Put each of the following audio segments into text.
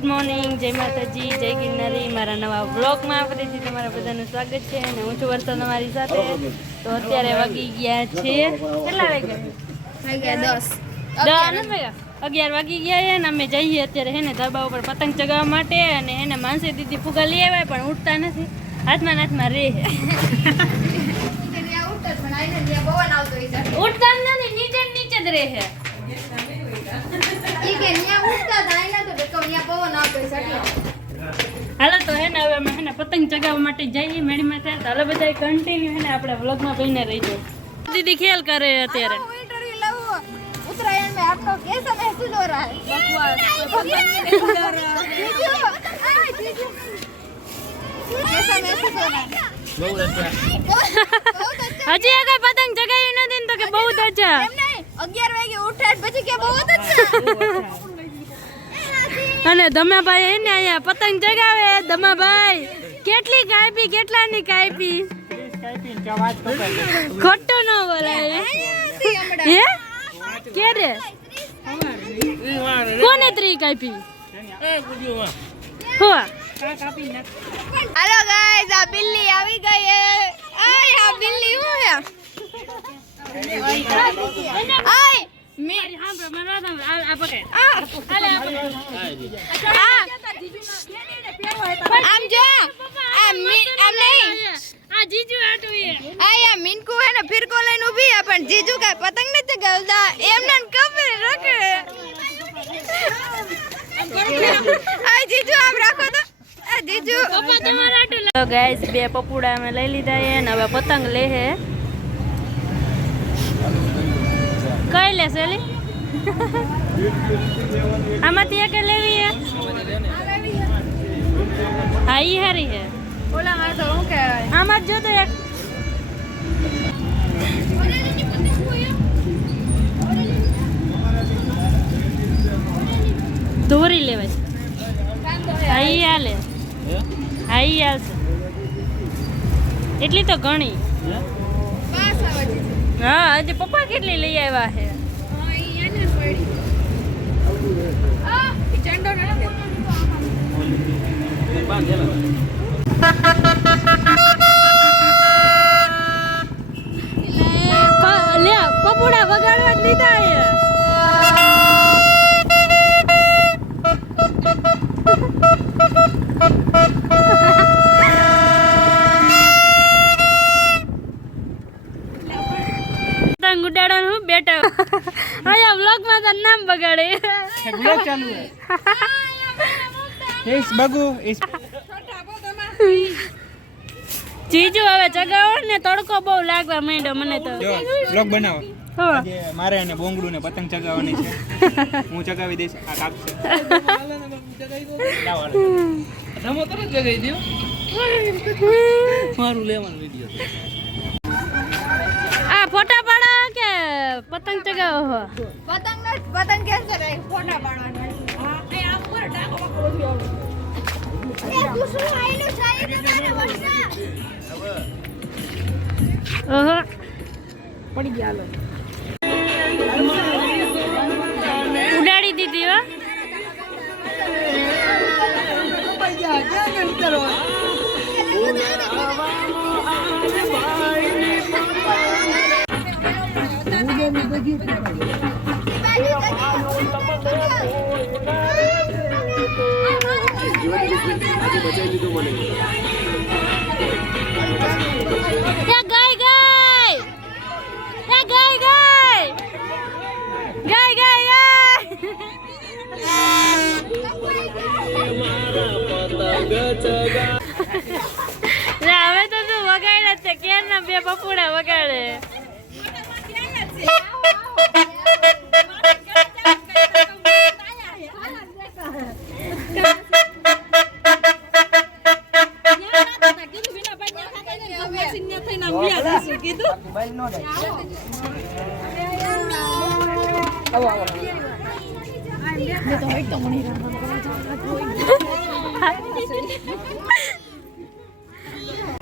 Good morning, જય માતાજી, જય ગિરનારી. મારા નવા વ્લોગમાં ફરીથી તમારા બધાનું સ્વાગત છે અને હું છું વર્ષા તમારી સાથે. તો અત્યારે વાગી ગયા છે, કેટલા વાગ્યા? 11 વાગી ગયા છે ને અમે જઈએ અત્યારે હે ને ધાબા ઉપર પતંગ ચગાવવા માટે. અને એને માનસી દીદી ફુગા લઈ આવ્યા પણ ઉઠતા નથી, હાથમાં રહે. ઉઠતા નથી, નીચે જ રહે. હાલો તો હે ને હવે અમે હે ને પતંગ ચગાવવા માટે જઈએ મેળીમાં થાય. હાલો બધા કન્ટિન્યુ હે ને આપણે વ્લોગમાં બહીને રહીજો. દીદી ખેલ કરે અત્યારે. उत्तरायण में आपको कैसा महसूस हो रहा है? कैसा महसूस हो रहा है? હજી આ કઈ પતંગ ચગાવી નથી તો કે બહુ જ અચ્છા. એમ નહીં 11 વાગે ઉઠ્યા પછી કે બહુ જ અચ્છા. અને દમાભાઈ હે ને અહીંયા પતંગ ચગાવે. દમાભાઈ કેટલી કાપી, કેટલાની કાપી? ખોટું ન બોલાય હે કે રે? કોને 3 કાપી? હો हेलो गाइस, आ बिल्ली આવી ગઈ है. आय आ बिल्ली हूं है. आय મેરી હા બ્રહ્મરામ આ પકડ. આમ જો આમ નહીં આ જીજુ આટું એ આયા મિનકુ હે ને ફિરકો લઈને ઊભી હે પણ જીજુ કાઈ પતંગ નથી ચગાવતા. એમને કપે રખે. આય જીજુ આમ રાખો તો. આ જીજુ પપ્પા તમારા આટું. તો ગાઈસ બે પપુડા અમે લઈ લીધા છે ને હવે પતંગ લે હે. કઈ લે સેલી? આમાંથી એક લેવી હે? હા ઈ હારી હે. ઓલા માં તો હું કહેવાય આમાં જો તો એક દોરી લેવાય. આઈ હાલે, આઈ હાલશે એટલી તો ઘણી. પાસ આવે છે. હા આજે પપ્પા કેટલી લઈ આવ્યા છે? હા ઈ એને પડી. આ ઈ ચંડો નથી. લે પપુડા વગાડવા જ લીધા છે. પતંગ ઉડાડવાનું હું બેટા આયા વ્લોગ માં તારું નામ બગાડે. व्लॉग चालू है. इस बगू इस જીજુ હવે ચગાવો ને, તડકો બહુ લાગવા માંડ્યો મને તો. જો व्लॉग बनाવો. હો આજે મારે અને બોંગડું ને પતંગ ચગાવવાની છે. હું ચગાવી દઈશ. આ કાપ છે. લાવો રમો તો ચગાવી દો. મારું લેવાનું વિડિયો. આ ફોટા પાડો કે પતંગ ચગાવો હો? પતંગ કેન્સર આઈ ફોટા પાડવાના. હા એ આ પર ડાકો પકડો છો. એ દુસરો આઈનો સાઈડ તમારે વર્ષા. ઓહો પડી ગયા લો. ઉડાડી દીધી હો. હવે તો તું વગાડે છે કેર ના બે પપુડા વગાડે.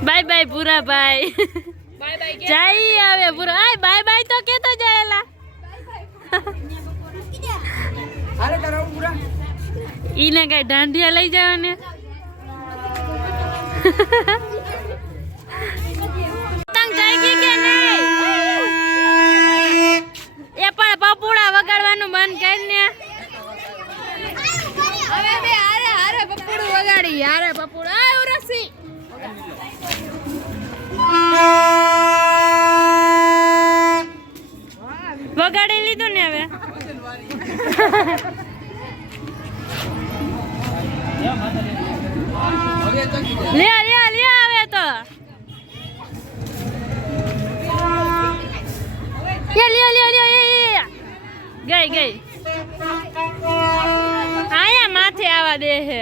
બાય બાય પૂરા ભાઈ. બાય બાય કે જઈ આવે પૂરા. આય બાય બાય તો કેતો જાયેલા. હાલે કરાવું પૂરા. ઈને કઈ દાંડિયા લઈ જાવ ને પતંગ જાગી કે નહીં એ પણ પપુડા વગાડવાનું બંધ કરીને હવે બે હારે હારે પપ્પુડું વગાડી હારે પપ્પુડું આ ઉરસી વગાડી લીધું ને હવે લે હવે તો ગઈ આયા માથે આવા દે હે